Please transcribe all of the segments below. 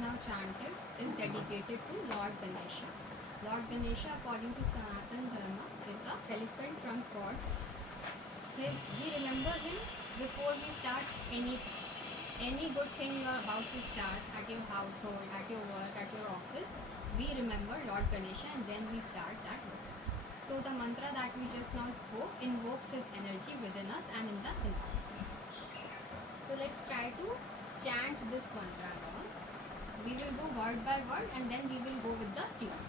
now chanted is dedicated to Lord Ganesha. Lord Ganesha, according to Sanatan Dharma, is a elephant trunk god. We remember him before we start any good thing you are about to start at your household, at your work, at your office. We remember Lord Ganesha and then we start that work. So the mantra that we just now spoke invokes his energy within us and in the environment. So let's try to chant this mantra now. We will go word by word and then we will go with the tune.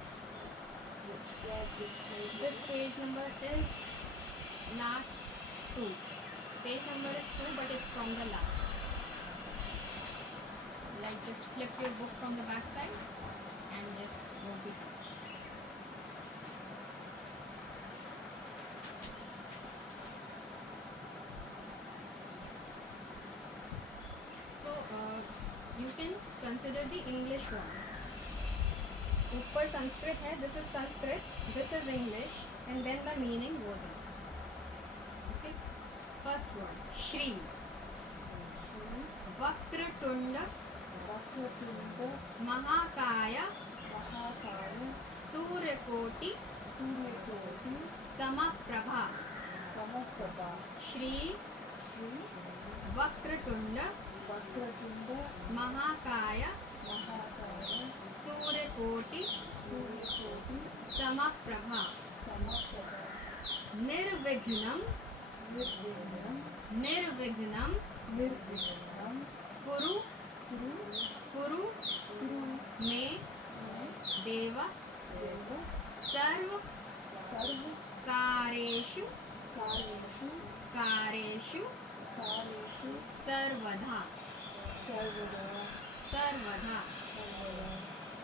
This page number is last 2. Page number is 2 but it's from the last. Like just flip your book from the back side and just go with it. So you can consider the English ones. ऊपर Sanskrit है, this is Sanskrit, this is English, and then the meaning goes on. Okay. First word, Shri. Vakratunda. Mahakaya. Suryakoti. Samaprabha. Shri. Vakratunda. Mahakaya. Suryakoti. Samaprabha. Nirvignam. Kuru me deva sarv kareshu sarvadha.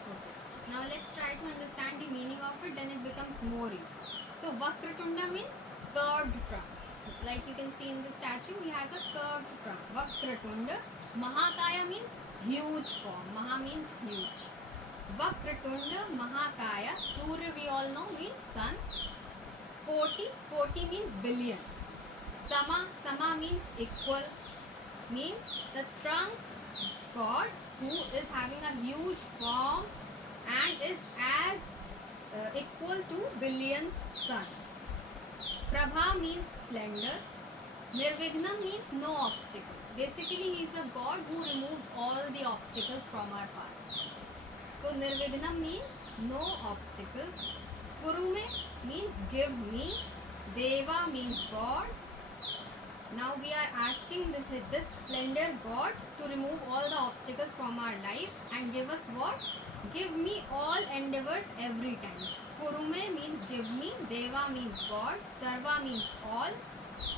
Okay. Now let's try to understand the meaning of it, then it becomes more easy. So Vakratunda means curved trunk. Like you can see in the statue, he has a curved trunk. Vakratunda. Mahakaya means huge form. Maha means huge. Vakratunda, Mahakaya. Surya we all know means sun. Koti means billion. Sama means equal. Means the trunk god who is having a huge form and is as equal to billions sun. Prabha means splendor. Nirvignam means no obstacles. Basically, he is a god who removes all the obstacles from our path. So Nirvignam means no obstacles. Kurume means give me. Deva means God. Now we are asking this splendor God to remove all the obstacles from our life and give us what? Give me all endeavors every time. Kurume means give me. Deva means God. Sarva means all.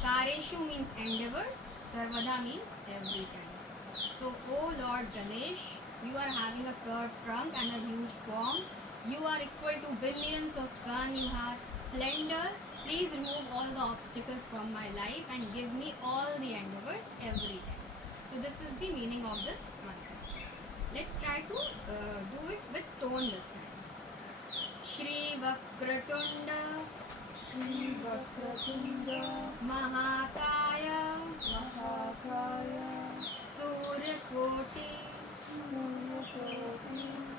Kareshu means endeavors. Sarvada means every time. So, O Lord Ganesh, you are having a curved trunk and a huge form. You are equal to billions of sun. You have splendor. Please remove all the obstacles from my life and give me all the endeavors every time. So, this is the meaning of this mantra. Let's try to do it with tone this time. Shri Vakratunda. Mahakaya. Suryakoti.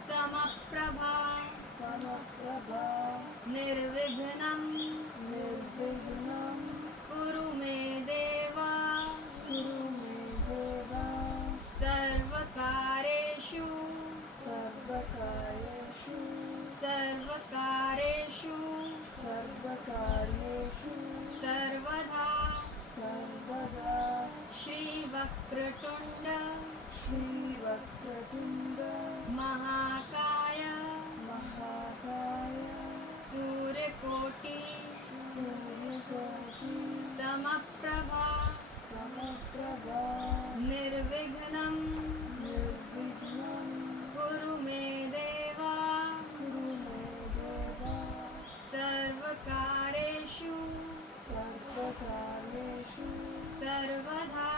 Samaprabha. Nirvignam. Kuru me deva. Sarvakareshu. Sarvadha. Shri Vakratunda. Mahakaya. Suryakoti. Samaprabha. Nirvignam. Kuru me deva. Sarvakareshu. Sarvadha.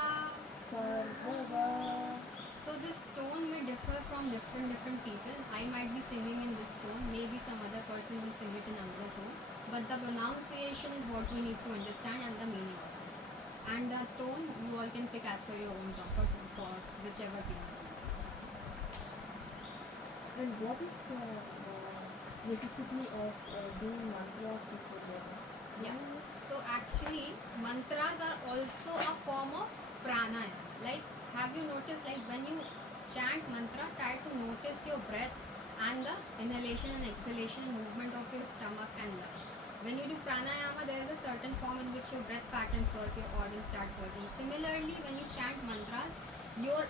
So this tone may differ from different people. I might be singing in this tone, maybe some other person will sing it in another tone. But the pronunciation is what we need to understand and the meaning of it. And the tone you all can pick as per your own comfort for whichever tune. And what is the necessity of doing mantras before yoga? Yeah. So actually, mantras are also a form of pranayama. Like, have you noticed, like, when you chant mantra, try to notice your breath and the inhalation and exhalation movement of your stomach and lungs. When you do pranayama, there is a certain form in which your breath patterns work, your organs starts working. Similarly, when you chant mantras, your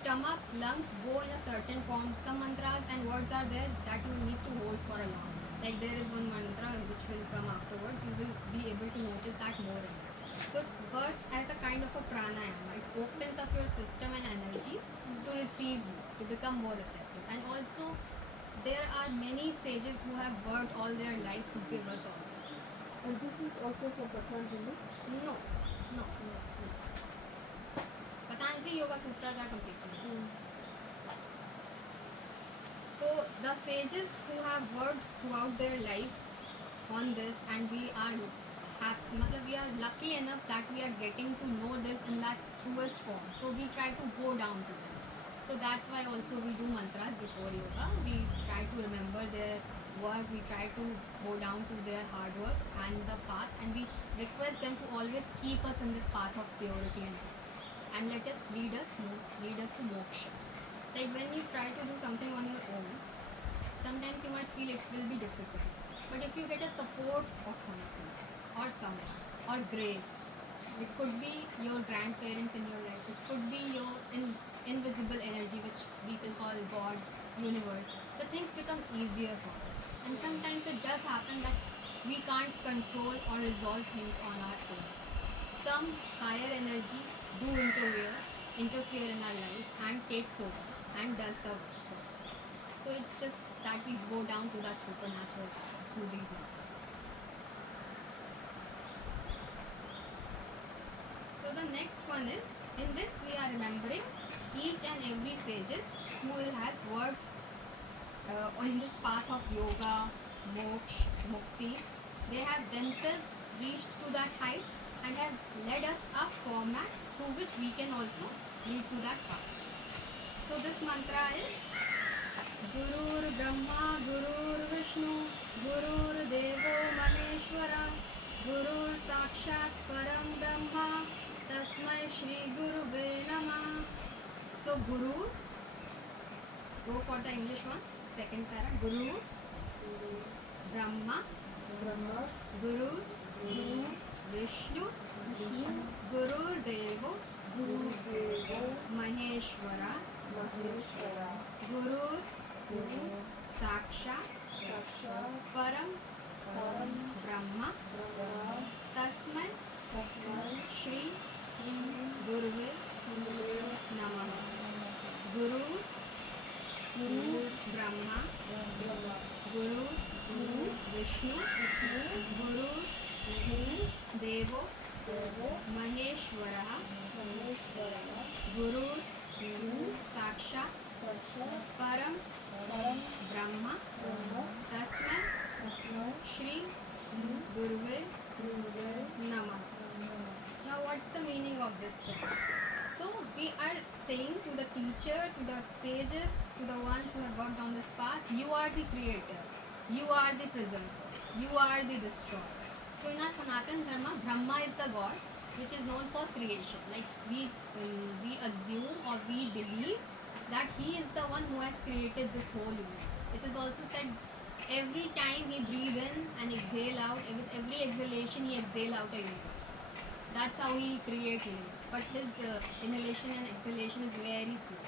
stomach, lungs go in a certain form. Some mantras and words are there that you need to hold for a long. Like there is one mantra which will come afterwards. You will be able to notice that more in it. So it works as a kind of a pranayama. It opens up your system and energies to receive more, to become more receptive. And also, there are many sages who have worked all their life to give us all this. And this is also for Patanjali? No, no. Patanjali Yoga Sutras are completely different. So the sages who have worked throughout their life on this, and we are lucky enough that we are getting to know this in that truest form. So we try to go down to them. So that's why also we do mantras before yoga. We try to remember their work. We try to go down to their hard work and the path, and we request them to always keep us in this path of purity and let us lead us to moksha. Like when you try to do something on your own, sometimes you might feel it will be difficult. But if you get a support of something or someone or grace, it could be your grandparents in your life, it could be your invisible energy, which people call God, universe, the things become easier for us. And sometimes it does happen that we can't control or resolve things on our own. Some higher energy do interfere in our life and takes over and does the work for us. So it's just that we go down to that supernatural power through these methods. So the next one is, in this we are remembering each and every sages who has worked on this path of yoga, moksha, mukti. They have themselves reached to that height and have led us a format through which we can also reach to that path. So this mantra is Gurur Brahma, Gurur Vishnu, Gurur Devo Maheshwara, Gurur Sakshat Param Brahma, Tasmai Shri Guruve Namah. So Guru, go for the English one, second para. Guru, Brahma, Brahma, Guru, Guru, Vishnu, Vishnu, Gurur Devo Guru Devo, Maheshwara, Maheshwara, Gurur Guru, Sakshat Sakshat, Param Param, Brahma, Brahma, Tasmai Tasmai, Shri Shri, Guruve Guruve, Namah. Guru, Guru, Brahma, Brahma, Guru, Guru, Vishnu, Vishnu, Guru, Guru, Devo, Devo, Maheshwara, Maheshwara, Guru, Guru, Sakshat Sakshat, Param Param, Brahma, Brahma, Tasmai Tasmai, Shri Shri, Guruve Guruve, Namah. Namah. Now, what's the meaning of this chant? So, we are saying to the teacher, to the sages, to the ones who have worked on this path, you are the creator, you are the preserver, you are the destroyer. So, in our Sanatan Dharma, Brahma is the god which is known for creation. Like we assume or we believe that he is the one who has created this whole universe. It is also said every time he breathe in and exhale out, with every exhalation he exhale out a universe. That's how he creates universe. But his inhalation and exhalation is very slow.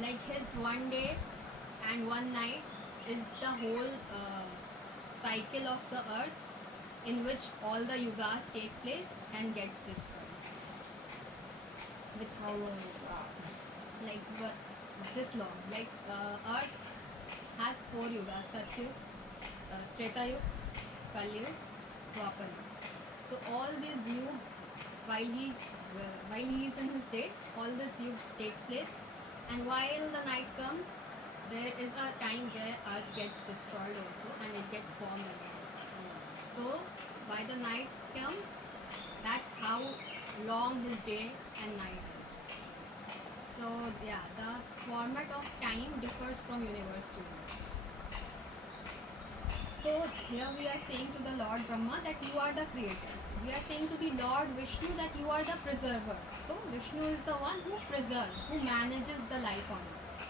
Like his one day and one night is the whole cycle of the earth in which all the yugas take place and gets destroyed. With How long is that? like this long. Like earth has 4 yugas: Satyug, Treta Yug, Kali Yug, Dwapar Yug. So all these yug, while he is in his day, all this yug takes place, and while the night comes, there is a time where earth gets destroyed also, and it gets formed again. So by the night come, that's how long his day and night is. So So yeah, the format of time differs from universe to universe. So here we are saying to the Lord Brahma that you are the creator. We are saying to the Lord Vishnu that you are the preserver. So Vishnu is the one who preserves, who manages the life on earth.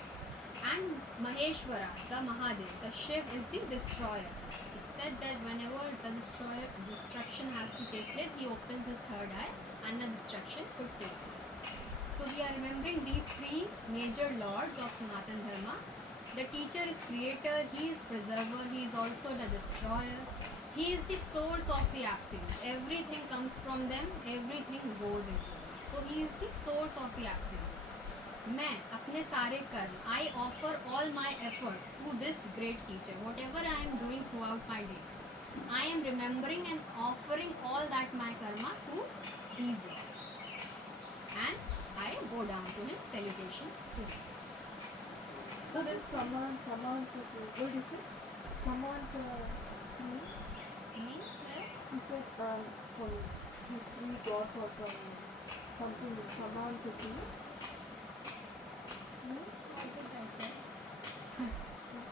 And Maheshwara, the Mahadev, the Shiv is the destroyer. It's said that whenever the destruction has to take place, he opens his third eye and the destruction could take place. So we are remembering these three major lords of Sanatan Dharma. The teacher is creator, he is preserver, he is also the destroyer. He is the source of the absolute. Everything comes from them, everything goes into them. So he is the source of the absolute. मैं अपने सारे कर्म, I offer all my effort to this great teacher. Whatever I am doing throughout my day, I am remembering and offering all that my karma to these lords. And I go down to him, salutations to him. So this Samanta, what did you say? Samanta Means where? you said from these three gods or from something Samanta What did I say?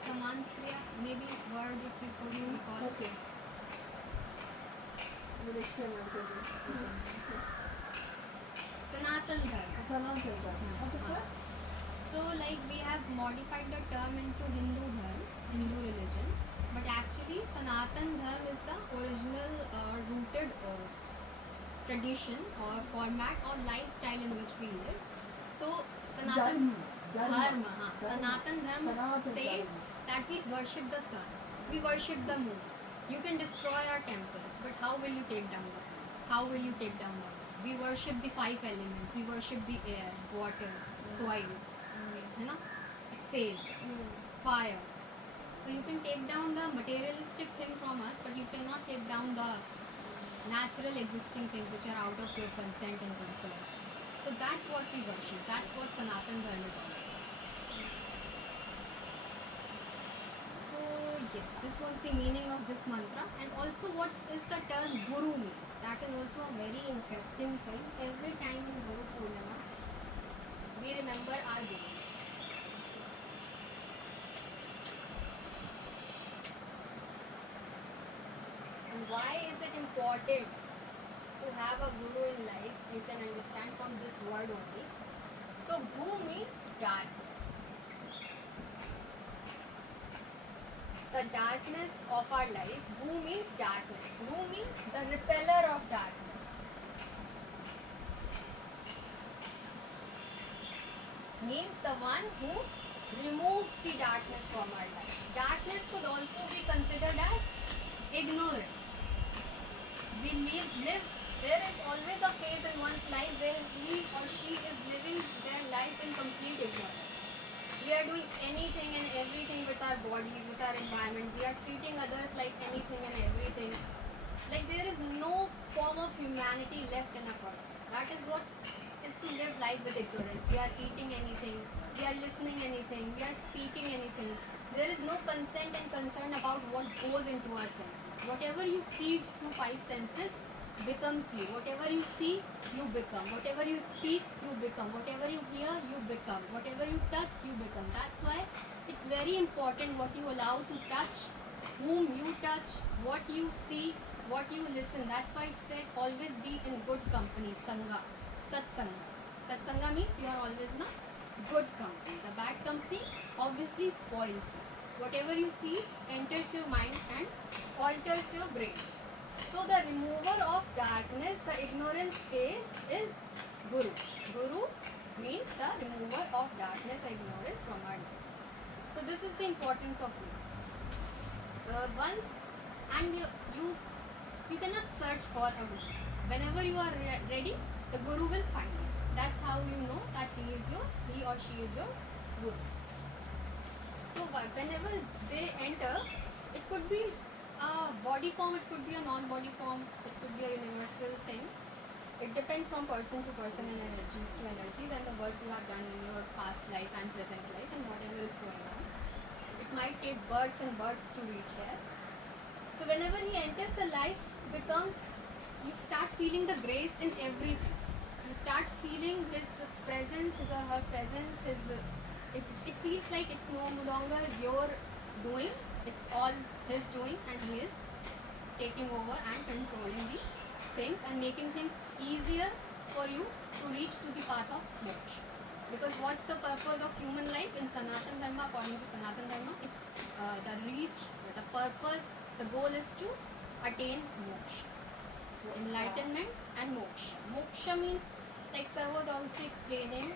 Samantriya, maybe word if you could recall. Okay. The next time I'll tell you. Sanatan Dharma. Samanta. Okay, sir? So like we have modified the term into Hindu Dharma, Hindu religion, but actually Sanatan Dharma is the original rooted tradition or format or lifestyle in which we live. So Sanatan Dharma, Sanatan Dharma Sanatan says Dharma. that we worship the sun, we worship the moon. You can destroy our temples, but how will you take down the sun? How will you take down the moon? We worship the five elements. We worship the air, water, soil, है ना? Space, fire. So you can take down the materialistic thing from us, but you cannot take down the natural existing things which are out of your consent and concern. So that's what we worship. That's what Sanatan Dharma is all about. So yes, this was the meaning of this mantra, and also what is the term Guru means. That is also a very interesting thing. Every time in Guru Purnima, we remember our Gurus. And why is it important to have a guru in life? You can understand from this word only. So Gu means darkness. The darkness of our life. Gu means darkness. Gu means the repeller of darkness. Means the one who removes the darkness from our life. Darkness could also be considered as ignorance. We live, there is always a phase in one's life where he or she is living their life in complete ignorance. We are doing anything and everything with our bodies, with our environment. We are treating others like anything and everything. Like there is no form of humanity left in a person. That is what is to live life with ignorance. We are eating anything, we are listening anything, we are speaking anything. There is no consent and concern about what goes into our senses. Whatever you feed through five senses becomes you. Whatever you see, you become. Whatever you speak, you become. Whatever you hear, you become. Whatever you touch, you become. That's why it's very important what you allow to touch, whom you touch, what you see, what you listen. That's why it said always be in good company. Sangha. Satsanga. Satsanga means you are always in a good company. The bad company obviously spoils you. Whatever you see enters your mind and alters your brain. So the remover of darkness, the ignorance phase is Guru. Guru means the remover of darkness, ignorance from our life. So this is the importance of Guru. Once and you cannot search for a Guru. Whenever you are ready, the Guru will find you. That's how you know that he or she is your Guru. So whenever they enter, it could be a body form, it could be a non-body form, it could be a universal thing. It depends from person to person and energies to energies and the work you have done in your past life and present life and whatever is going on. It might take births and births to reach here. So whenever he enters, the life becomes, you start feeling the grace in everything. You start feeling his presence, his or her presence is, it feels like it's no longer your doing, it's all his doing, and he is taking over and controlling the things and making things easier for you to reach to the path of moksha. Because what's the purpose of human life in Sanatan Dharma? According to Sanatan Dharma, it's the purpose, the goal is to attain moksha, enlightenment and moksha. Moksha means, like sir was also explaining,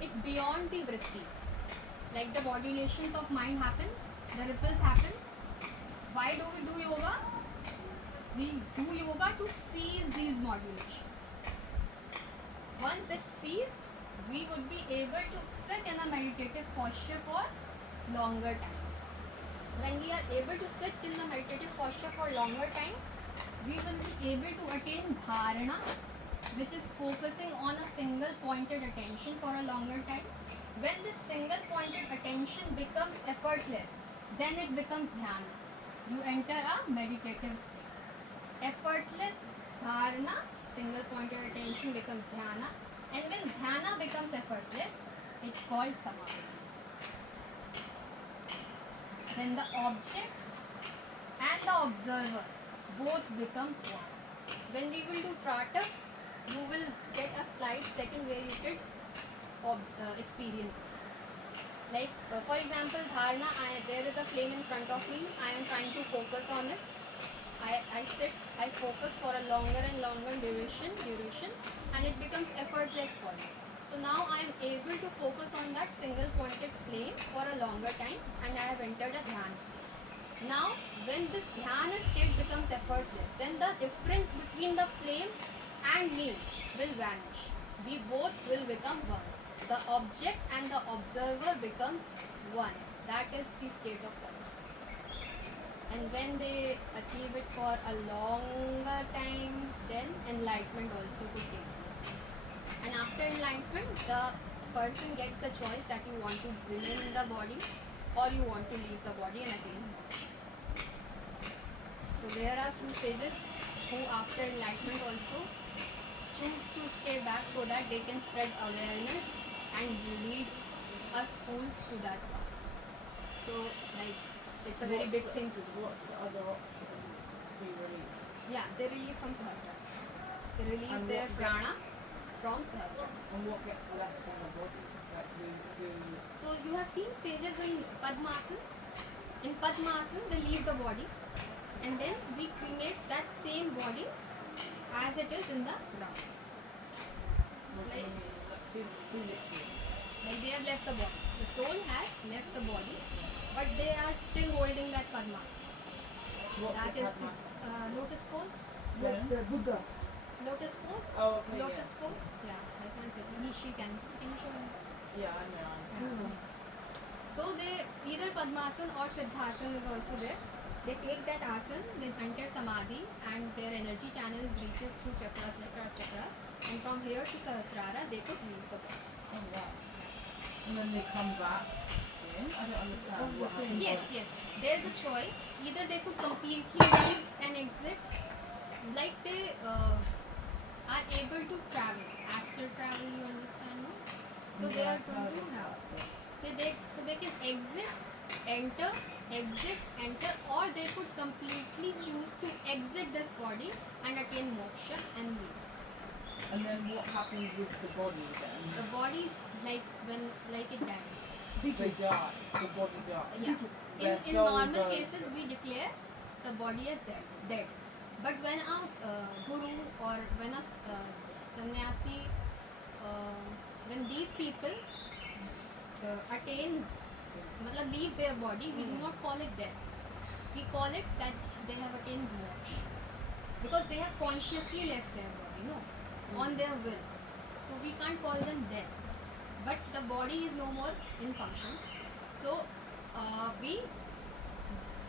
it's beyond the vrittis. Like the modulations of mind happens, the ripples happens. Why do we do yoga? We do yoga to cease these modulations. Once it's ceased, we would be able to sit in a meditative posture for longer time. When we are able to sit in the meditative posture for longer time, we will be able to attain dharana, which is focusing on a single pointed attention for a longer time. When this single pointed attention becomes effortless, then it becomes dhyana. You enter a meditative state. Effortless dharana, single pointed attention becomes dhyana, and when dhyana becomes effortless, it's called samadhi. Then the object and the observer both becomes one. When we will do Tratak, you will get a slide second where you can experience it. Like for example, dharana, there is a flame in front of me, I am trying to focus on it. I sit, I focus for a longer and longer duration, and it becomes effortless for me. So now I am able to focus on that single pointed flame for a longer time, and I have entered a dhyana state. Now, when this dhyana state becomes effortless, then the difference between the flame and me will vanish. We both will become one. The object and the observer becomes one. That is the state of Satchit. And when they achieve it for a longer time, then enlightenment also could take place. And after enlightenment, the person gets a choice that you want to remain in the body or you want to leave the body and attain moksha. So there are few sages who after enlightenment also choose to stay back so that they can spread awareness and lead us fools to that path. So like it's a very big thing to do. What's the other option? Be released. Yeah, they release from Sahasrara. They release And their what- prana from Sahasrara. And what gets left on the body? Like we So you have seen sages in Padmasana. In Padmasana, they leave the body, and then we cremate that same body as it is in the ground. Like, physically. like they have left the body. The soul has left the body, but they are still holding that Padmasana. What's That the is Padmas? the lotus pose. The Buddha. Lotus pose. Oh, okay, Lotus yes. pose. Yeah, I can't say. She can you show him? Yeah, I know. Yeah. So they either Padmasana or Siddhasana is also there. They take that asana, they enter samadhi, and their energy channels reaches through chakras, and from here to Sahasrara they could leave the body. Oh wow. And then they come back. Yeah? I don't understand what happens. Yes. There's a choice. Either they could completely leave and exit, like they are able to travel, astral travel. You understand, no? So they are going to have. So they can exit, enter, or they could completely choose to exit this body and attain moksha and leave. And then what happens with the body then? The body is like when it dies. They die. The body dies. Yeah. Their In soul normal goes. cases, we declare the body is dead. But when a guru or when a sannyasi, when these people attain, leave their body, we do not call it death. We call it that they have attained moksha. Because they have consciously left their body, on their will. So we can't call them death. But the body is no more in function. So we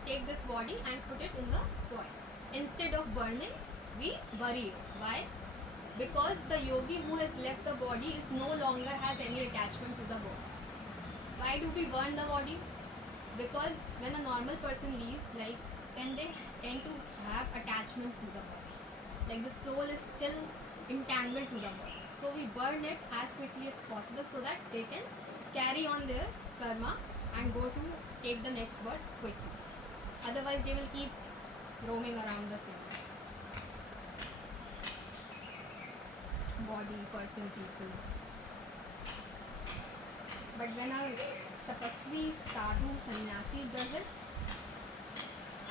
take this body and put it in the soil. Instead of burning, we bury it. Why? Because the yogi who has left the body is no longer has any attachment to the body. Why do we burn the body? Because when a normal person leaves, then they tend to have attachment to the body. Like the soul is still entangled to the body. So we burn it as quickly as possible so that they can carry on their karma and go to take the next birth quickly. Otherwise, they will keep roaming around the same body, person, people. But when a tapasvi, sadhu, sannyasi does it,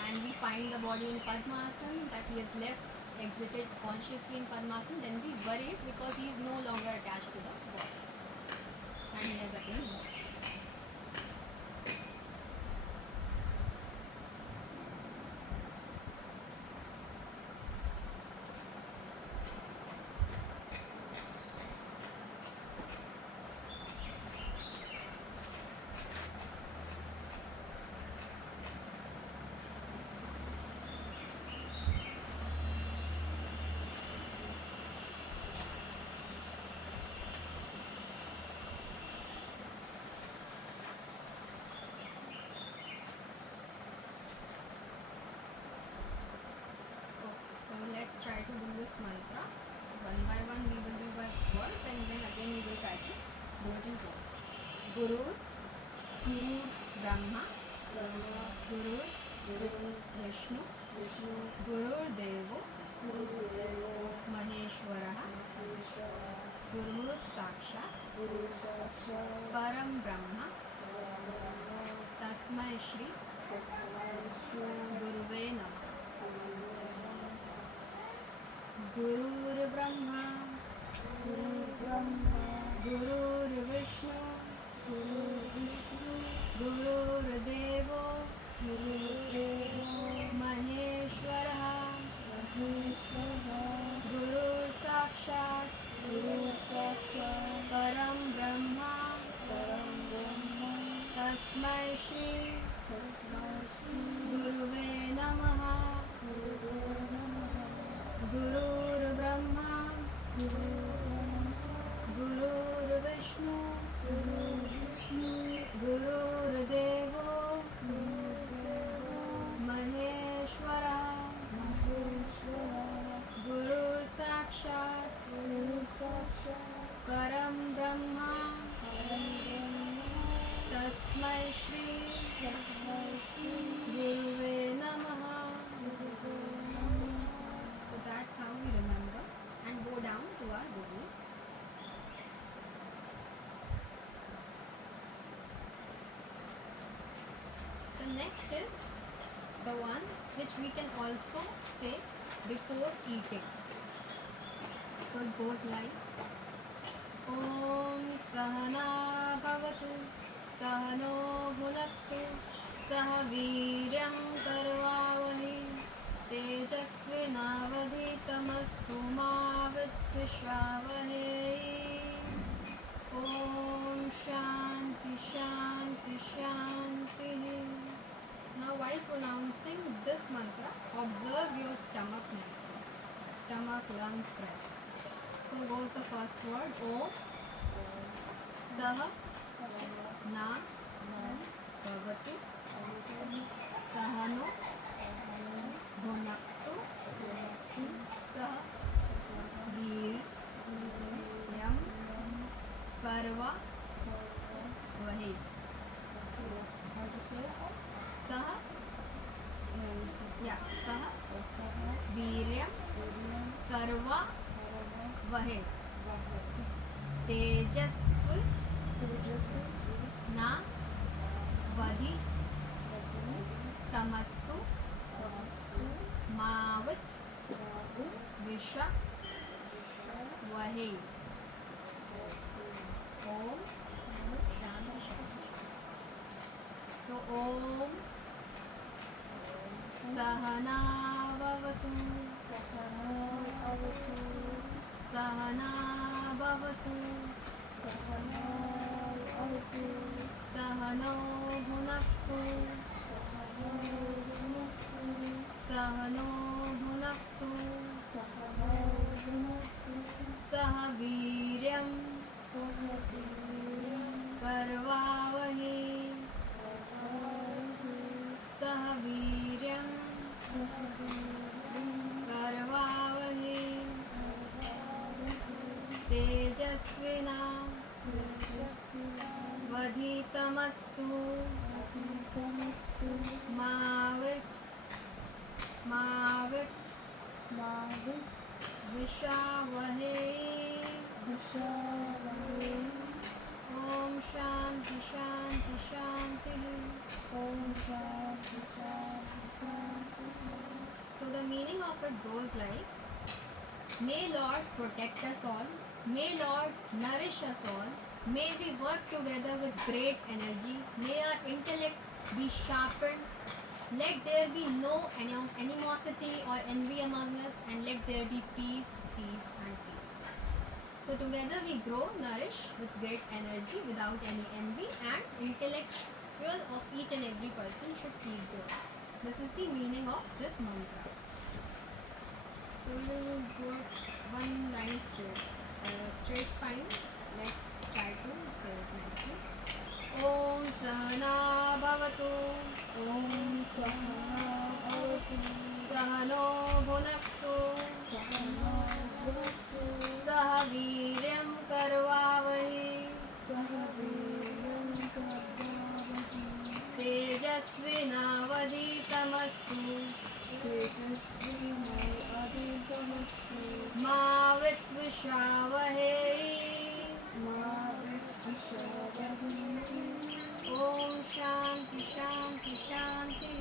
and we find the body in Padmasana, that he has left, exited consciously in Padmasana, then we worry it because he is no longer attached to the body. And he has attained moksha. Let's try to do this mantra. One by one we will do by words and then again we will try to do it in words. Guru, Guru Brahma, Guru Vishnu, Guru Devo, Maheshwaraha, Guru Sakshat, Param Brahma, Tasmai Shri, Guruve Namah. Gurur Brahma, Gurur Vishnu, Gurur Devo, Maheshwaraha, Gurur Sakshat, Param Brahma, Tasmai Shri, Guruve Namaha. Gurur Brahma, Gurur Vishnu, Gurur Devo, Maheshwara, Gurur Sakshat, Param Brahma, Tasmai Shri, Guruve Namaha. So that's how we remember and go down to our gurus. The next is the one which we can also say before eating. So it goes like Om Sahana Bhavatu Sahano Bhunaktu Saha Viryam Karvavahi Tejasvinavadhitamastu ma vidvishvavahe. Om Shanti Shanti Shanti. Now while pronouncing this mantra, observe your stomach nicely. Stomach, lungs, breath. So goes the first word Om Saha Na Bhavatu Sahano Bhunaktu Saha Viryam Karva Vahi. Saha Saha Viryam Karva Vahi. Tejasvi Na Vadhi Tamastu Mavit Visha Vahe. Om Shanti Shanti. So Om Sahana Bhavatu Sahana Bhavatu Sahano Bhunaktu Sahano Bhunaktu Saha Viryam Karvavahi Saha Viryam Karvavahi Apitamasthu Apitamastu Mavik Mavik Vishavahe. Vishavahe. Om Shanti Shanti Shanti. Om Shanti Shanti Shanti. So the meaning of it goes like, may Lord protect us all, may Lord nourish us all, may we work together with great energy, may our intellect be sharpened, let there be no animosity or envy among us, and let there be peace, peace and peace. So together we grow, nourish with great energy without any envy, and intellectual of each and every person should keep growing. This is the meaning of this mantra. So we will go one line straight, straight spine. Let's try to say it nicely. Om Sahana Bhavatu Om Sahana Bhavatu Sahano Bhunaktu Sahana Bhunaktu Saha Viryam Karvavahi Saha Viryam Karvavahi Tejasvinavaditamastu Tejasvinavaditamastu Ma Vitvishavahe. Ma Vishavahe. Om Shanti Shanti Shanti.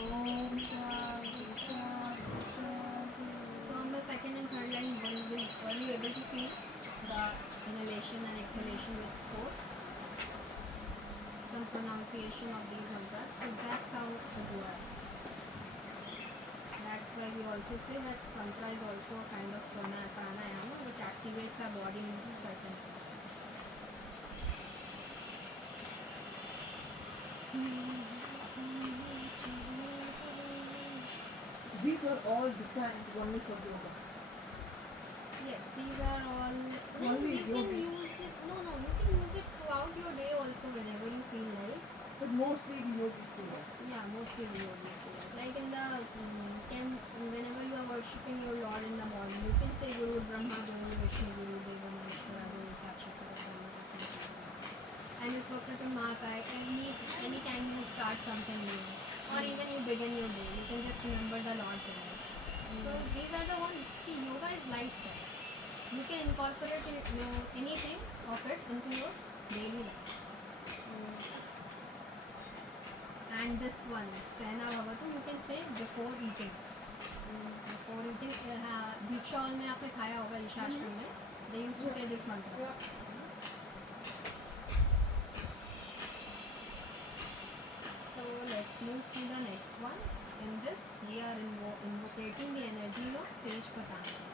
Om Shanti Shanti Shanti. So on the second and third line, were you able to feel the inhalation and exhalation with force? Some pronunciation of these mantras. So that's how it works. That's why we also say that tantra is also a kind of pranayama which activates our body into certain way. These are all designed only for yogas. Yes, these are all. Only You can yogis. use it. No, you can use it throughout your day also whenever you feel like. But mostly the yogis do that. Yeah, mostly the yogis do that. Like in the whenever you are worshipping your Lord in the morning, you can say Guru Brahma, Guru Vishnu, Guru Deva Maheshwara, Guru Sakshat Parabrahma, and this Vakratam Mahakai. Any time you start something new, or even you begin your day, you can just remember the Lord there. So these are the ones. See, yoga is lifestyle. You can incorporate anything of it into your daily life. And this one, Sehna Bhavatu, you can say before eating. Before eating, Bhiksha hall में आपने खाया होगा ईशाश्रम में. They used to say this mantra. Yeah. So let's move to the next one. In this, we are invocating the energy of Sage Patanjali.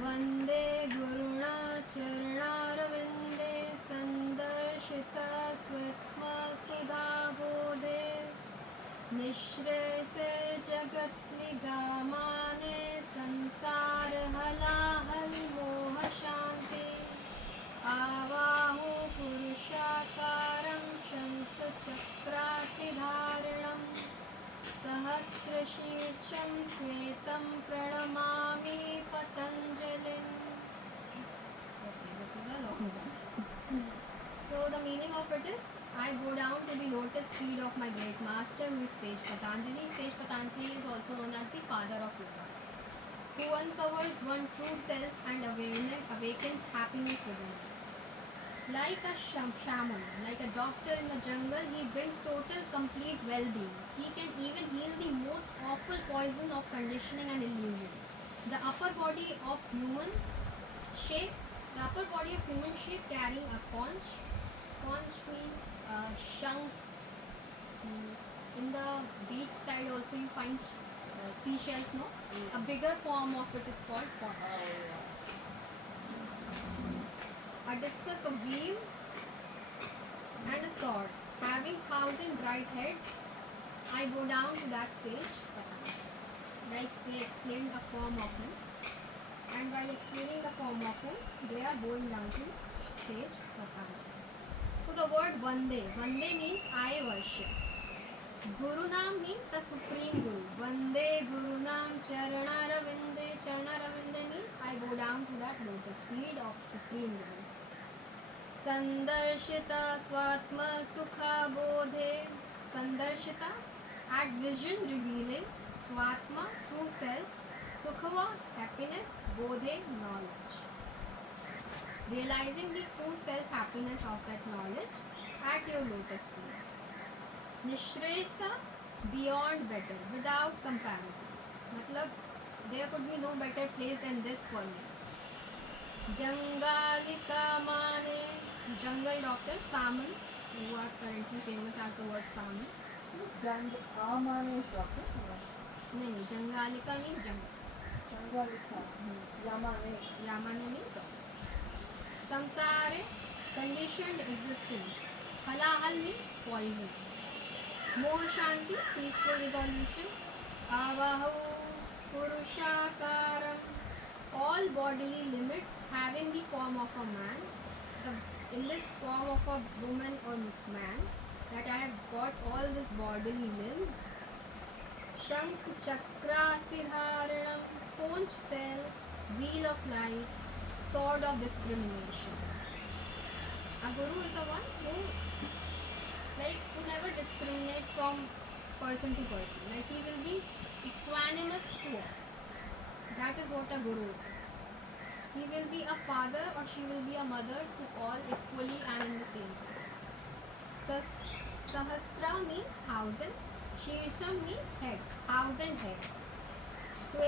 Vande Guruna Charanaravinde Sandarshita Swatma Sudha Bodhe Nishrese Jagat Nigamane Sansar Halahal Moha Shanti Avahu Purushakaram Shankh Chakrasidharanam Sahasrashirsham Svetam Pranamami Patanjalim. Okay, this is a long one. So the meaning of it is, I bow down to the lotus feet of my great master who is Sage Patanjali. Sage Patanjali is also known as the father of yoga, who uncovers one true self and awakens happiness within us. Like a shaman, like a doctor in the jungle, he brings total complete well-being. He can even heal the most awful poison of conditioning and illusion. The upper body of human shape carrying a conch. Conch means shank. In the beach side also you find seashells, no? A bigger form of it is called conch. A discus of wheel and a sword, having 1,000 bright heads, I bow down to that sage Patanjali. Like they explained the form of him, and while explaining the form of him, they are bowing down to sage Patanjali. So the word Vande means I worship. Guru Nam means the supreme Guru. Vande Guru Nam Charanaravinde means I bow down to that lotus feet of supreme Guru. Sandarshita Swatma Sukha Bodhe. Sandarshita, at vision revealing. Swatma, true self. Sukhava, happiness. Bodhe, knowledge. Realizing the true self happiness of that knowledge at your lotus feet. Nishresa, beyond better, without comparison. मतलब there could be no better place than this for me. Jangalika Mane, jungle doctor, Saman, who are currently famous as the word Saman. Means Amane is doctor. नहीं, Jangalika means jungle. Jangalika. Yamane. Yamane means doctor. Samsare, conditioned existence. Halahal means poison. Moha Shanti, peaceful resolution. Avahu Purushakaram, all bodily limits having the form of a man. In this form of a woman or man, that I have got all these bodily limbs. Shankh Chakra Siddharanam, conch cell, wheel of life, sword of discrimination. A guru is the one who never discriminates from person to person. Like he will be equanimous to all. That is what a guru is. He will be a father or she will be a mother to all equally and in the same way. Sahasra means thousand. Shirsam means head, thousand heads.